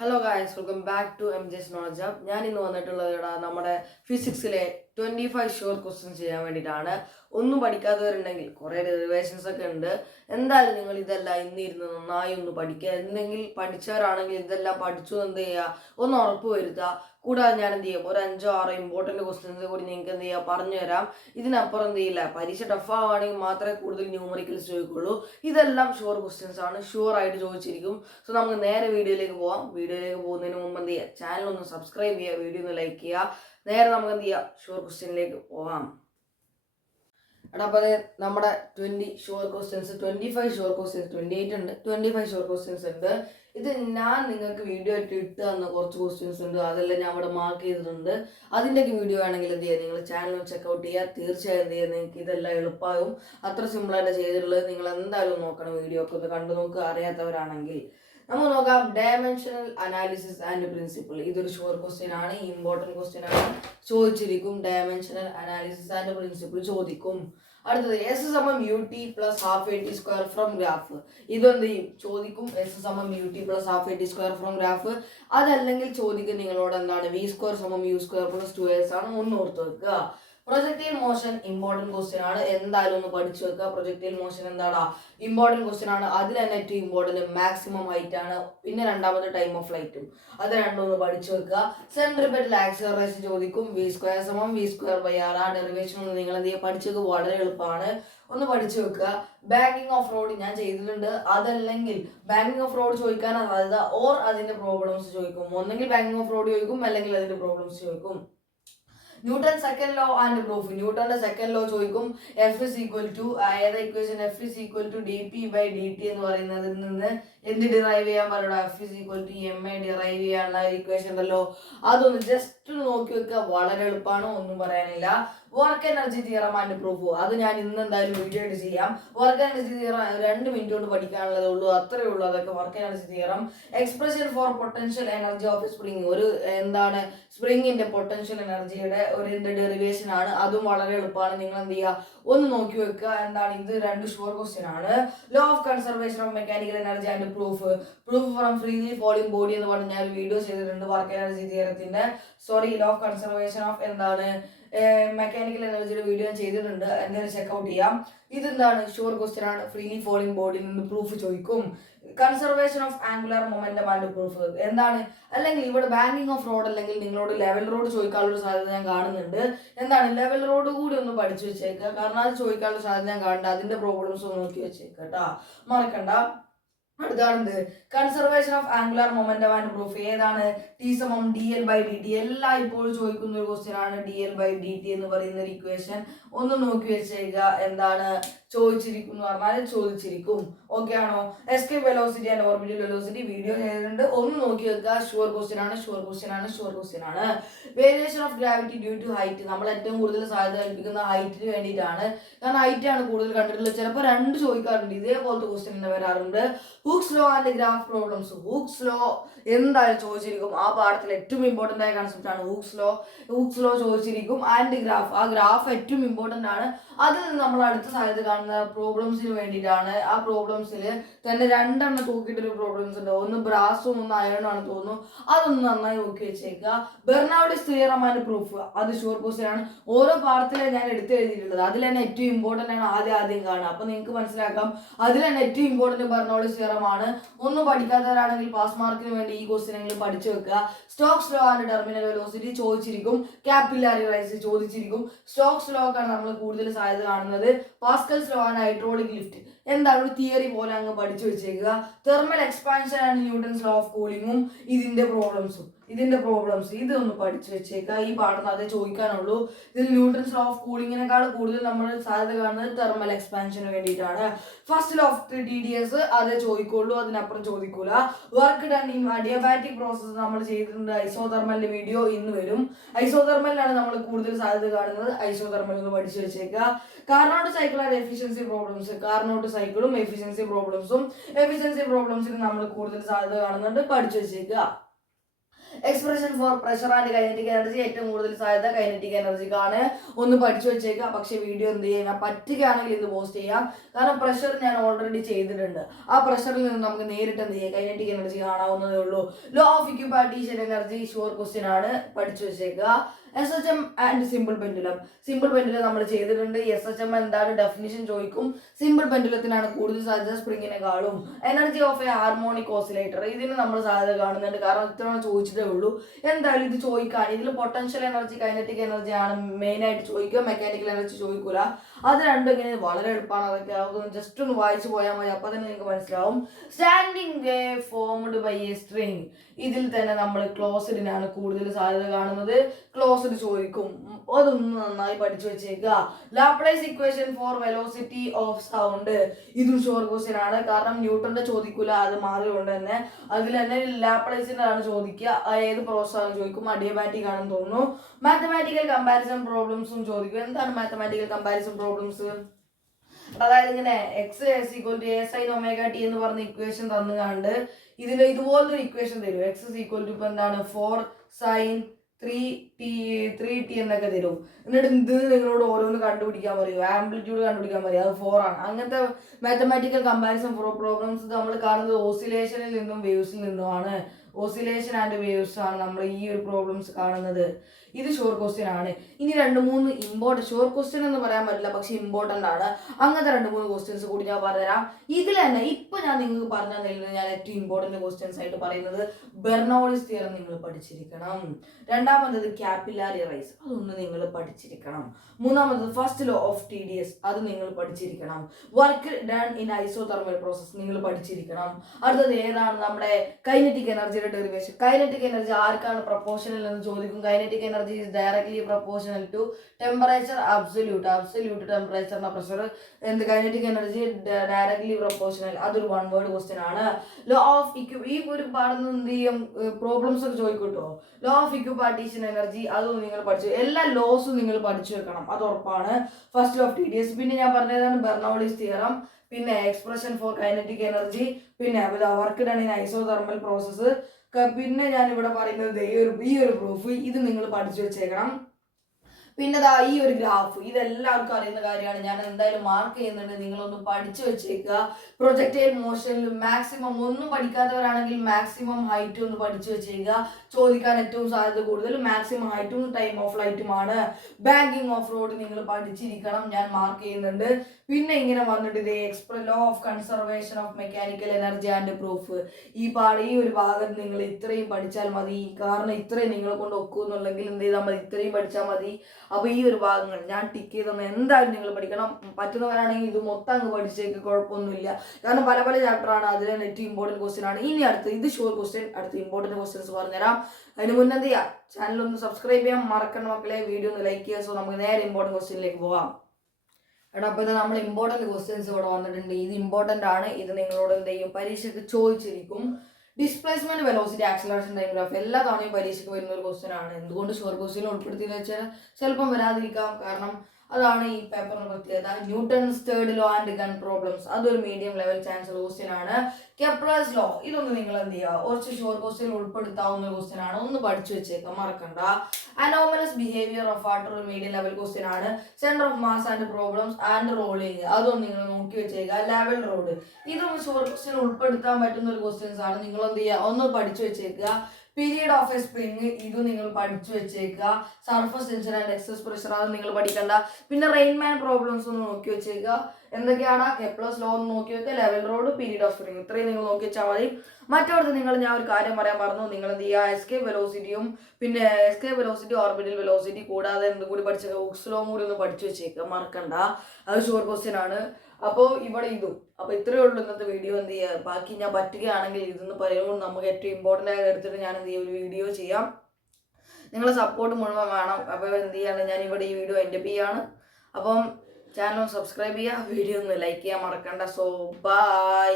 Hello guys, welcome back to MJ's knowledge hub. ഞാൻ ഇന്ന് വന്നിട്ടുള്ളത് നമ്മുടെ ഫിസിക്സിലെ 25 ഷുവർ ക്വസ്റ്റ്യൻസ് ചെയ്യാൻ വേണ്ടിയിട്ടാണ്. ഒന്നും പഠിക്കാത്തവരുണ്ടെങ്കിൽ കുറേ ഡെറിവേഷൻസ് ഒക്കെ ഉണ്ട്. എന്തായാലും നിങ്ങൾ ഇതെല്ലാം ഇന്നിരുന്ന് നന്നായി ഒന്ന് പഠിക്കുക. എന്തെങ്കിലും പഠിച്ചവരാണെങ്കിൽ ഇതെല്ലാം പഠിച്ചു എന്ത് ചെയ്യുക, ഒന്ന് ഉറപ്പ് വരുത്തുക. കൂടാതെ ഞാൻ എന്ത് ചെയ്യും, ഒരു 5-6 ഇമ്പോർട്ടൻറ്റ് ക്വസ്റ്റ്യൻസ് കൂടി നിങ്ങൾക്ക് എന്ത് ചെയ്യുക പറഞ്ഞു തരാം. ഇതിനപ്പുറം എന്ത് ചെയ്യില്ല. പരീക്ഷ ടഫ് ആവുകയാണെങ്കിൽ മാത്രമേ കൂടുതൽ ന്യൂമറിക്കൽസ് ചോദിക്കുള്ളൂ. ഇതെല്ലാം ഷുവർ ക്വസ്റ്റ്യൻസ് ആണ്, ഷുവർ ആയിട്ട് ചോദിച്ചിരിക്കും. സോ നമുക്ക് നേരെ വീഡിയോയിലേക്ക് പോവാം. വീഡിയോയിലേക്ക് പോകുന്നതിന് മുമ്പ് എന്ത് ചെയ്യുക, ചാനൽ ഒന്ന് സബ്സ്ക്രൈബ് ചെയ്യുക, വീഡിയോ ഒന്ന് ലൈക്ക് ചെയ്യുക. നേരെ നമുക്ക് എന്ത് ചെയ്യാം, ഷുവർ ക്വസ്റ്റ്യനിലേക്ക് പോവാം. അപ്പോൾ നമ്മുടെ 20 ഷുവർ ക്വസ്റ്റ്യൻസ്, 25 ഷുവർ ക്വസ്റ്റ്യൻസ്, 28 ഉണ്ട്, 25 ഷുവർ ക്വസ്റ്റ്യൻസ് ഉണ്ട്. ഇത് ഞാൻ നിങ്ങൾക്ക് വീഡിയോ ആയിട്ട് ഇട്ട് തന്ന കുറച്ച് ക്വസ്റ്റ്യൻസ് ഉണ്ട്, അതെല്ലാം ഞാൻ അവിടെ മാർക്ക് ചെയ്തിട്ടുണ്ട്. അതിൻ്റെയൊക്കെ വീഡിയോ ആണെങ്കിൽ എന്ത് ചെയ്യുക, നിങ്ങൾ ചാനൽ ചെക്കൗട്ട് ചെയ്യുക. തീർച്ചയായും എന്ത് ചെയ്യുക, നിങ്ങൾക്ക് ഇതെല്ലാം എളുപ്പമാകും. അത്ര സിമ്പിളായിട്ട് ചെയ്തിട്ടുള്ളത്. നിങ്ങൾ എന്തായാലും നോക്കണം, വീഡിയോ ഒക്കെ ഒന്ന് കണ്ടു നോക്കുക അറിയാത്തവരാണെങ്കിൽ. നമുക്ക് നോക്കാം, ഡയമെൻഷണൽ അനാലിസിസ് ആൻഡ് പ്രിൻസിപ്പിൾ. ഇതൊരു ഷുവർ ക്വസ്റ്റ്യൻ ആണ്, ഇമ്പോർട്ടൻറ്റ് ക്വസ്റ്റ്യൻ ആണ്, ചോദിച്ചിരിക്കും. ഡയമെൻഷണൽ അനാലിസിസ് ആൻഡ് പ്രിൻസിപ്പിൾ ചോദിക്കും. അടുത്തത് എസ് സമം u t plus half a t square from graph. ഇതെന്ത് ചെയ്യും, ചോദിക്കും. എസ് സമം u t plus half a t square from graph. അതല്ലെങ്കിൽ ചോദിക്കും നിങ്ങളോട് എന്താണ്, വി സ്ക്വയർ സമം യു സ്ക്വയർ പ്ലസ് 2s ആണ്. ഒന്ന് ഓർത്ത് വെക്കുക. പ്രൊജക്ടൈൽ മോഷൻ ഇമ്പോർട്ടൻറ്റ് ക്വസ്റ്റ്യൻ ആണ്, എന്തായാലും ഒന്ന് പഠിച്ചു വെക്കുക. പ്രൊജക്ടൈൽ മോഷൻ എന്താണ്, ഇമ്പോർട്ടൻറ്റ് ക്വസ്റ്റ്യൻ ആണ്. അതിൽ തന്നെ ഏറ്റവും ഇമ്പോർട്ടൻറ്റ് മാക്സിമം ഹൈറ്റ് ആണ്, പിന്നെ രണ്ടാമത്തെ ടൈം ഓഫ് ഫ്ലൈറ്റും. അത് രണ്ടും ഒന്ന് പഠിച്ചു വെക്കുക. സെൻട്രിപെറ്റൽ ആക്സിലറേഷൻ ചോദിക്കും. വി സ്ക്വയർ സമം വി സ്ക്വയർ ബൈ ആർ. ആ ഡെറിവേഷൻ ഒന്ന് നിങ്ങൾ എന്ത് ചെയ്യുക, പഠിച്ചു വെക്കുക. വളരെ എളുപ്പമാണ്, ഒന്ന് പഠിച്ചു വെക്കുക. ബാങ്കിങ് ഓഫ് റോഡ് ഞാൻ ചെയ്തിട്ടുണ്ട്. അതല്ലെങ്കിൽ ബാങ്കിങ് ഓഫ് റോഡ് ചോദിക്കാനാണ് സാധ്യത, ഓർ അതിന്റെ പ്രോബ്ലംസ് ചോദിക്കും. ഒന്നെങ്കിൽ ബാങ്കിങ് ഓഫ് റോഡ് ചോദിക്കും, അല്ലെങ്കിൽ അതിന്റെ പ്രോബ്ലംസ് ചോദിക്കും. Newton second law and proof. ന്യൂട്ടന്റെ സെക്കൻഡ് ലോ ചോദിക്കും. എഫ് ഇസ് ഈക്വൽ ടു ഏതാ equation, F is equal to d p by D T എന്ന് പറയുന്നതിൽ നിന്ന് എന്ത് ഡിറൈവ് ചെയ്യാൻ പറയുക, F is equal to m a derive ചെയ്യാനുള്ള ഇക്വേഷൻ ഉണ്ടല്ലോ, അതൊന്ന് ജസ്റ്റ് നോക്കി വെക്കുക. വളരെ എളുപ്പമാണ്, ഒന്നും പറയാനില്ല. Work energy theorem and proof, അത് ഞാൻ ഇന്ന് എന്തായാലും വീഡിയോ ആയിട്ട് ചെയ്യാം. വർക്ക് എനർജി തിയറം 2 മിനിറ്റ് കൊണ്ട് പഠിക്കാനുള്ളതേ ഉള്ളൂ, അത്രയേ ഉള്ളൂ. അതൊക്കെ work energy theorem. Expression for potential energy of spring, ഒരു എന്താണ് സ്പ്രിങ്ങിന്റെ പൊട്ടൻഷ്യൽ എനർജിയുടെ ഒരു ഡെറിവേഷൻ ആണ്. അതും വളരെ എളുപ്പമാണ്, നിങ്ങൾ എന്ത് ചെയ്യുക, ഒന്ന് നോക്കി വെക്കുക. എന്താണ് ഇത്, 2 ഷുവർ ക്വസ്റ്റ്യൻ ആണ്. Law of conservation of mechanical energy and proof from freely falling body എന്ന് പറഞ്ഞ് ഞാൻ വീഡിയോ ചെയ്തിട്ടുണ്ട്. വർക്ക് എനർജി തിയറത്തിന്റെ ലോ ഓഫ് കൺസർവേഷൻ ഓഫ് എന്താണ് മെക്കാനിക്കൽ എനർജിയുടെ വീഡിയോ ഞാൻ ചെയ്തിട്ടുണ്ട്, എന്തായാലും ചെക്കൗട്ട് ചെയ്യാം. ഇതെന്താണ് ഷുവർ ക്വസ്റ്റ്യൻ ആണ്, ഫ്രീലി ഫോളിംഗ് ബോഡിയിൽ നിന്ന് പ്രൂഫ് ചോദിക്കും. Conservation of angular momentum and proof എന്താണ്, അല്ലെങ്കിൽ ഇവിടെ ബാങ്കിങ് ഓഫ് റോഡ് അല്ലെങ്കിൽ നിങ്ങളോട് ലെവൽ റോഡ് ചോദിക്കാനുള്ള സാധ്യത ഞാൻ കാണുന്നുണ്ട്. എന്താണ് ലെവൽ റോഡ് കൂടി ഒന്ന് പഠിച്ചു വെച്ചേക്കുക, കാരണം അത് ചോദിക്കാനുള്ള സാധ്യത ഞാൻ കാണുന്നുണ്ട്. അതിന്റെ പ്രോബ്ലംസ് ഒന്ന് നോക്കി വെച്ചേക്കുക കേട്ടോ, മറക്കണ്ട. അടുത്താണെന്ത്, conservation of angular momentum and proof. ഏതാണ്, ടി സമം D L by D T. എല്ലാം ഇപ്പോഴും ചോദിക്കുന്ന ഒരു ക്വസ്റ്റ്യൻ ആണ്, D L by D T എന്ന് പറയുന്ന ഒരു ഇക്വേഷൻ. ഒന്ന് നോക്കി വെച്ചേക്കുക, എന്താണ് ചോദിച്ചിരിക്കും എന്ന് പറഞ്ഞാൽ ചോദിച്ചിരിക്കും. ഓക്കെ ആണോ? Escape velocity and orbital velocity video ചെയ്തിട്ടുണ്ട്, ഒന്ന് നോക്കി വെക്കുക. ഷുവർ ക്വസ്റ്റ്യൻ ആണ്, ഷുവർ ക്വസ്റ്റ്യൻ ആണ്, ഷുവർ ക്വസ്റ്റ്യൻ ആണ്. Variation of gravity due to height. നമ്മൾ ഏറ്റവും കൂടുതൽ സാധ്യത കൽപ്പിക്കുന്ന ഹൈറ്റിന് വേണ്ടിയിട്ടാണ്, കാരണം ഹൈറ്റ് ആണ് കൂടുതൽ കണ്ടിട്ടുള്ളത്. ചിലപ്പോൾ 2 ചോദിക്കാറുണ്ട്, ഇതേപോലത്തെ ക്വസ്റ്റ്യൻ തന്നെ വരാറുണ്ട്. Hooke's law and graph problems. Hooke's law എന്തായാലും ചോദിച്ചിരിക്കും, ആ പാഠത്തിൽ ഏറ്റവും ഇമ്പോർട്ടൻ്റ് ആയ കൺസെപ്റ്റ് ആണ് ഹൂക്സ് ലോ. ഹൂക്സ് ലോ ചോദിച്ചിരിക്കും. ആൻഡ് ഗ്രാഫ്, ആ ഗ്രാഫ് ഏറ്റവും ഇമ്പോർട്ടൻ്റ് ആണ്. അതിൽ നിന്ന് നമ്മൾ അടുത്ത സാധ്യത കാണുന്ന പ്രോബ്ലംസിന് വേണ്ടിയിട്ടാണ്. ആ പ്രോബ്ലംസിൽ തന്നെ 2 എണ്ണം തൂക്കിയിട്ടൊരു പ്രോബ്ലംസ് ഉണ്ട്, ഒന്ന് ബ്രാസും ഒന്ന് അയണും ആണ് തോന്നുന്നു. അതൊന്ന് നന്നായി നോക്കി വെച്ചേക്കുക. ബെർണൌളിസ് തിയറം ആൻഡ് പ്രൂഫ്, അത് ഷുവർ ക്വസ്റ്റ്യൻ ആണ്. ഓരോ പാഠത്തിലാണ് ഞാൻ എടുത്ത് എഴുതിയിട്ടുള്ളത്, അതിൽ തന്നെ ഏറ്റവും ഇമ്പോർട്ടൻ്റ് ആണ് ആദ്യം കാണുക. അപ്പൊ നിങ്ങൾക്ക് മനസ്സിലാക്കാം, അതിൽ തന്നെ ഏറ്റവും ഇമ്പോർട്ടൻ്റ് ബെർണൌളിസ് തിയറം ആണ്. ഒന്നും പഠിക്കാത്തവരാണെങ്കിൽ പാസ് മാർക്കിന് വേണ്ടി ഈ ക്വസ്റ്റ്യൻ എങ്കിലും പഠിച്ചു വെക്കുക. Stokes law and terminal velocity ചോദിച്ചിരിക്കും. കാപ്പിലാരി റൈസ് ചോദിച്ചിരിക്കും. സ്റ്റോക്സ് ലോ ആണ് നമ്മൾ കൂടുതൽ സാധ്യത കാണുന്നത്. Pascal's law and hydraulic lift എന്താണ് ഒരു തിയറി പോലെ അങ്ങ് പഠിച്ചു വെച്ചേക്കുക. Thermal expansion and Newton's law of കൂളിങ്ങും ഇതിന്റെ പ്രോബ്ലംസും ഇതൊന്ന് പഠിച്ചു വെച്ചേക്കുക. ഈ പാഠം അതേ ചോദിക്കാനുള്ളൂ. ഇതിൽ ന്യൂട്ടൺസ് ലോ ഓഫ് കൂളിങ്ങിനേക്കാൾ കൂടുതൽ നമ്മൾ സാധ്യത കാണുന്നത് തെർമൽ എക്സ്പാൻഷന് വേണ്ടിയിട്ടാണ്. ഫസ്റ്റ് ലോ ഓഫ് TDS അതേ ചോദിക്കുള്ളൂ, അതിനപ്പുറം ചോദിക്കൂല. Work done in adiabatic process നമ്മൾ ചെയ്തിട്ടുണ്ട്. ഐസോതെർമലിന്റെ വീഡിയോ ഇന്ന് വരും. ഐസോതെർമലിലാണ് നമ്മൾ കൂടുതൽ സാധ്യത കാണുന്നത്. ഐസോതെർമൽ ഒന്ന് പഠിച്ചു വെച്ചേക്കുക. Carnot cycle and efficiency problems. Carnot സൈക്കിളും എഫിഷ്യൻസി പ്രോബ്ലംസിൽ നമ്മൾ കൂടുതൽ സാധ്യത കാണുന്നുണ്ട്, പഠിച്ചു വെച്ചേക്കുക. Expression for pressure and kinetic energy, ഏറ്റവും കൂടുതൽ സാധ്യത കൈനറ്റിക് എനർജിക്കാണ്. ഒന്ന് പഠിച്ചു വെച്ചേക്കാം. പക്ഷെ വീഡിയോ എന്ത് ചെയ്യാൻ പറ്റുകയാണെങ്കിൽ ഇത് പോസ്റ്റ് ചെയ്യാം. കാരണം പ്രഷർ ഞാൻ ഓൾറെഡി ചെയ്തിട്ടുണ്ട്. ആ പ്രഷറിൽ നിന്ന് നമുക്ക് നേരിട്ട് എന്ത് ചെയ്യാം, കൈനറ്റിക് എനർജി കാണാവുന്നതേ ഉള്ളൂ. Law of equipartition energy sure question ആണ്, പഠിച്ചു വെച്ചേക്കുക. SHM and simple pendulum. Simple pendulum നമ്മൾ ചെയ്തിട്ടുണ്ട്. SHM എന്താണ് ഡെഫിനിഷൻ ചോദിക്കും. സിമ്പിൾ പെൻഡുലത്തിനാണ് കൂടുതൽ സാധ്യത സ്പ്രിങ്ങിനെക്കാളും. Energy of a harmonic oscillator, ഇതിന് നമ്മൾ സാധ്യത കാണുന്നുണ്ട്. കാരണം ഇത്ര ചോദിച്ചിട്ടേ ഉള്ളൂ. എന്തായാലും ഇത് ചോദിക്കാൻ, ഇതിൽ പൊട്ടൻഷ്യൽ എനർജി കൈനറ്റിക് എനർജി ആണ് മെയിൻ ആയിട്ട് ചോദിക്കുക. മെക്കാനിക്കൽ എനർജി ചോദിക്കൂല. അത് രണ്ടും ഇങ്ങനെ വളരെ എളുപ്പമാണ്. അതൊക്കെ ജസ്റ്റ് ഒന്ന് വായിച്ചു പോയാൽ മതി. അപ്പൊ തന്നെ നിങ്ങൾക്ക് മനസ്സിലാവും. Standing wave formed by a string, ഇതിൽ തന്നെ നമ്മൾ ക്ലോസ്ഡിനാണ് കൂടുതൽ സാധ്യത കാണുന്നത്. ക്ലോസ്ഡ് ചോദിക്കും. അതൊന്ന് നന്നായി പഠിച്ചു വെച്ചേക്കുക. Laplace equation for velocity of sound, ഇതും ഷുവർ ക്വസ്റ്റ്യൻ ആണ്. കാരണം ന്യൂട്ടന്റെ ചോദിക്കൂല, അത് മാറിയുകൊണ്ട് തന്നെ അതിൽ തന്നെ ലാപ്ലേസിന്റെ ആണ് ചോദിക്കുക. ഏത് പ്രോസസ് ആണ് ചോദിക്കും. അഡിയബാറ്റിക് ആണെന്ന് തോന്നുന്നു. മാത്തമാറ്റിക്കൽ കമ്പാരിസൺ പ്രോബ്ലംസും ചോദിക്കും. എന്താണ് മാത്തമാറ്റിക്കൽ കമ്പാരിസൺ പ്രോബ്ലംസ്? അതായത് ഇങ്ങനെ X = a sin omega t എന്ന് പറഞ്ഞ ഇക്വേഷൻ തന്നുകാണ്ട് ഇതിൽ ഇതുപോലത്തെ ഒരു ഇക്വേഷൻ തരും. എക്സ് = ഇപ്പൊ എന്താണ് 4 sin 3t എന്നൊക്കെ തരും. എന്നിട്ട് ഇത് നിങ്ങളോട് ഓരോന്ന് കണ്ടുപിടിക്കാൻ പറയൂ. ആംപ്ലിറ്റ്യൂഡ് കണ്ടുപിടിക്കാൻ പറയും. അത് 4 ആണ്. അങ്ങനത്തെ മാത്തമാറ്റിക്കൽ കമ്പാരിസൺ പ്രോബ്ലംസ് നമ്മൾ കാണുന്നത് ഓസിലേഷനിൽ നിന്നും വേവ്സിൽ നിന്നുമാണ്. ഓസിലേഷൻ ആൻഡ് വേവ്സ് ആണ് നമ്മൾ ഈ ഒരു പ്രോബ്ലംസ് കാണുന്നത്. ഇത് ഷുവർ ക്വസ്റ്റ്യൻ ആണ്. ഇനി 2-3 ഇമ്പോർട്ടൻറ്റ്, ഷുവർ ക്വസ്റ്റ്യൻ എന്ന് പറയാൻ പറ്റില്ല, പക്ഷെ ഇമ്പോർട്ടൻ്റ് ആണ്. അങ്ങനത്തെ 2-3 ക്വസ്റ്റ്യൻസ് കൂടി ഞാൻ പറഞ്ഞുതരാം. ഇതിൽ തന്നെ ഇപ്പൊ ഞാൻ നിങ്ങൾക്ക് പറഞ്ഞു തന്നില്ല, ഞാൻ ഏറ്റവും ഇമ്പോർട്ടൻറ്റ് ക്വസ്റ്റ്യൻസ് ആയിട്ട് പറയുന്നത് ബെർണോളിസ് തിയറം നിങ്ങൾ പഠിച്ചിരിക്കണം. രണ്ടാമത്തത് ക്യാപ്പിലാരി റൈസ്, അതൊന്ന് നിങ്ങൾ പഠിച്ചിരിക്കണം. മൂന്നാമത്തത് ഫസ്റ്റ് ലോ ഓഫ് TDS, അത് നിങ്ങൾ പഠിച്ചിരിക്കണം. Work done in isothermal process നിങ്ങൾ പഠിച്ചിരിക്കണം. അടുത്തത് ഏതാണ്, നമ്മുടെ കൈനറ്റിക് എനർജിയുടെ ഡെറിവേഷൻ. കൈനറ്റിക് എനർജി ആർക്കാണ് പ്രപ്പോർഷണൽ എന്ന് ചോദിക്കും. Kinetic energy is directly proportional to temperature, absolute temperature na pressure and the kinetic energy directly proportional. അതൊരു one word question ആണ്. ലോ ഓഫ് ഈ ഒരു പാടുന്ന എന്ത് ചെയ്യും, പ്രോബ്ലംസ് ഒക്കെ ചോദിക്കൂട്ടോ. ലോ ഓഫ് ഇക്വിപാർട്ടീഷൻ എനർജി, അതൊന്നും നിങ്ങൾ പഠിച്ചു, എല്ലാ ലോസും നിങ്ങൾ പഠിച്ചു വെക്കണം, അത് ഉറപ്പാണ്. ഫസ്റ്റ് ലോ ഓഫ് TDS, പിന്നെ ഞാൻ പറഞ്ഞതാണ് ബെർണോളിസ് തിയറം, പിന്നെ എക്സ്പ്രഷൻ ഫോർ കൈനറ്റിക് എനർജി, പിന്നെ work done in isothermal process, പിന്നെ ഞാൻ ഇവിടെ പറയുന്നത് ഈ ഒരു പ്രൂഫ്, ഇത് നിങ്ങൾ പഠിച്ചു വെച്ചേക്കണം. പിന്നെ ഈ ഒരു ഗ്രാഫ്, ഇതെല്ലാവർക്കും അറിയുന്ന കാര്യമാണ്. ഞാൻ എന്തായാലും മാർക്ക് ചെയ്യുന്നുണ്ട്, നിങ്ങളൊന്ന് പഠിച്ചു വെച്ചേക്കുക. പ്രൊജക്റ്റൈൽ മോഷനിൽ മാക്സിമം, ഒന്നും പഠിക്കാത്തവരാണെങ്കിൽ മാക്സിമം ഹൈറ്റ് ഒന്ന് പഠിച്ചു വെച്ചേക്കുക. ചോദിക്കാൻ ഏറ്റവും സാധ്യത കൂടുതൽ മാക്സിമം ഹൈറ്റും ടൈം ഓഫ് ഫ്ലൈറ്റുമാണ്. ബാങ്കിങ് ഓഫ് റോഡ് നിങ്ങൾ പഠിച്ചിരിക്കണം, ഞാൻ മാർക്ക് ചെയ്യുന്നുണ്ട്. പിന്നെ ഇങ്ങനെ വന്നിട്ട് law of conservation of mechanical energy and proof, ഈ ഒരു ഭാഗം നിങ്ങൾ ഇത്രയും പഠിച്ചാൽ മതി. കാരണം ഇത്രയും നിങ്ങളെ കൊണ്ട് ഒക്കുന്നുണ്ടെങ്കിൽ എന്ത് ചെയ്താൽ മതി, ഇത്രയും പഠിച്ചാൽ മതി. അപ്പോൾ ഈ ഒരു ഭാഗങ്ങൾ ഞാൻ ടിക്ക് ചെയ്തെന്ന് എന്തായാലും നിങ്ങൾ പഠിക്കണം. പറ്റുന്നവരാണെങ്കിൽ ഇത് മൊത്തം അങ്ങ് പഠിച്ചേക്ക്, കുഴപ്പമൊന്നുമില്ല. കാരണം പല ചാപ്റ്ററാണ്, അതിൽ ഏറ്റവും ഇമ്പോർട്ടൻറ്റ് ക്വസ്റ്റ്യൻ ആണ്. ഇനി അടുത്ത് ഇത് ഷുവർ ക്വസ്റ്റ്യൻ, അടുത്ത ഇമ്പോർട്ടൻറ്റ് ക്വസ്റ്റ്യൻസ് പറഞ്ഞുതരാം. അതിന് മുന്നേ എന്ത് ചെയ്യാം, ചാനൽ ഒന്ന് സബ്സ്ക്രൈബ് ചെയ്യാൻ മറക്കണം മക്കളെ, വീഡിയോ ഒന്ന് ലൈക്ക് ചെയ്യുക. സോ നമുക്ക് നേരെ ഇമ്പോർട്ടൻറ്റ് ക്വസ്റ്റ്യനിലേക്ക് പോവാം. അപ്പോൾ ഇത് നമ്മൾ ഇമ്പോർട്ടൻറ്റ് ക്വസ്റ്റ്യൻസ് ഇവിടെ വന്നിട്ടുണ്ട്. ഇത് ഇമ്പോർട്ടൻ്റ് ആണ്, ഇത് നിങ്ങളോട് എന്ത് ചെയ്യും, പരീക്ഷയ്ക്ക് ചോദിച്ചിരിക്കും. Displacement, velocity, acceleration, time graph എല്ലാ തവണയും പരീക്ഷയ്ക്ക് വരുന്ന ഒരു ക്വസ്റ്റ്യൻ ആണ്. എന്തുകൊണ്ട് ഷുവർ ക്വസ്റ്റ്യൻ ഉൾപ്പെടുത്തിയെന്ന് വെച്ചാൽ ചിലപ്പം വരാതിരിക്കാം, കാരണം അതാണ് ഈ പേപ്പറിന് പ്രത്യേകത. Newton's third law and gun problems, അതൊരു മീഡിയം ലെവൽ ചാൻസ് ക്വസ്റ്റ്യൻ ആണ്. കെപ്ലർസ് ലോ, ഇതൊന്ന് നിങ്ങൾ എന്ത് ചെയ്യുക, കുറച്ച് ഷുവർ ക്വസ്റ്റ്യൻ ഉൾപ്പെടുത്താവുന്ന ക്വസ്റ്റ്യൻ ആണ്, ഒന്ന് പഠിച്ചു വെച്ചേക്കാം, മറക്കണ്ട. അനോമലസ് ബിഹേവിയർ ഓഫ് വാട്ടർ, ഒരു മീഡിയം ലെവൽ ക്വസ്റ്റ്യൻ ആണ്. Centre of mass and problems and rolling, അതൊന്നും നിങ്ങൾ നോക്കി വെച്ചേക്കുക. ലെവൽ റോഡ്, ഇതൊന്ന് ഷുവർ ക്വസ്റ്റ്യൻ ഉൾപ്പെടുത്താൻ പറ്റുന്ന ഒരു ക്വസ്റ്റ്യൻസ് ആണ്, നിങ്ങൾ എന്ത് ചെയ്യുക, ഒന്ന് പഠിച്ചു വെച്ചേക്കുക. പീരിയഡ് ഓഫ് എ സ്പ്രിങ്, ഇത് നിങ്ങൾ പഠിച്ചു വെച്ചേക്കുക. Surface tension and excess pressure, അത് നിങ്ങൾ പഠിക്കണ്ട. പിന്നെ റെയിൻമാൻ പ്രോബ്ലംസ് ഒന്ന് നോക്കി വെച്ചേക്കുക. എന്തൊക്കെയാണ്, കെപ്ലർസ് ലോ ഒന്ന് നോക്കി വെക്കുക, level road, period of spring, ഇത്രയും നിങ്ങൾ നോക്കി വെച്ചാൽ മതി. മറ്റോടത്ത് ഞാൻ ഒരു കാര്യം പറയാൻ പറഞ്ഞു, നിങ്ങൾ എന്ത് ചെയ്യുക, എസ്കേപ്പ് വെലോസിറ്റിയും പിന്നെ എസ്കേപ്പ് വെലോസിറ്റി, ഓർബിറ്റൽ വെലോസിറ്റി, കൂടാതെ എന്തും കൂടി പഠിച്ചേക്കുക, ഹുക്സ് ലോ കൂടി ഒന്ന് പഠിച്ചു വെച്ചേക്കുക, മറക്കണ്ട. അത് ഷുവർ ക്വസ്റ്റ്യൻ ആണ്. അപ്പോൾ ഇവിടെ ഇതും. അപ്പോൾ ഇത്രയേ ഉള്ളൂ ഇന്നത്തെ വീഡിയോ. എന്ത് ചെയ്യുക, ബാക്കി ഞാൻ പറ്റുകയാണെങ്കിൽ ഇതെന്ന് പറയുമ്പോൾ നമുക്ക് ഏറ്റവും ഇമ്പോർട്ടൻ്റ് ആയിട്ട് എടുത്തിട്ട് ഞാൻ എന്ത് ചെയ്യും, ഒരു വീഡിയോ ചെയ്യാം. നിങ്ങളെ സപ്പോർട്ട് മുഴുവൻ വേണം. അപ്പോൾ എന്ത് ചെയ്യാണ്, ഞാൻ ഇവിടെ ഈ വീഡിയോ എൻ്റെ ചെയ്യാണ്. അപ്പം ചാനൽ ഒന്ന് സബ്സ്ക്രൈബ് ചെയ്യുക, വീഡിയോ ഒന്ന് ലൈക്ക് ചെയ്യാൻ മറക്കണ്ട. So by.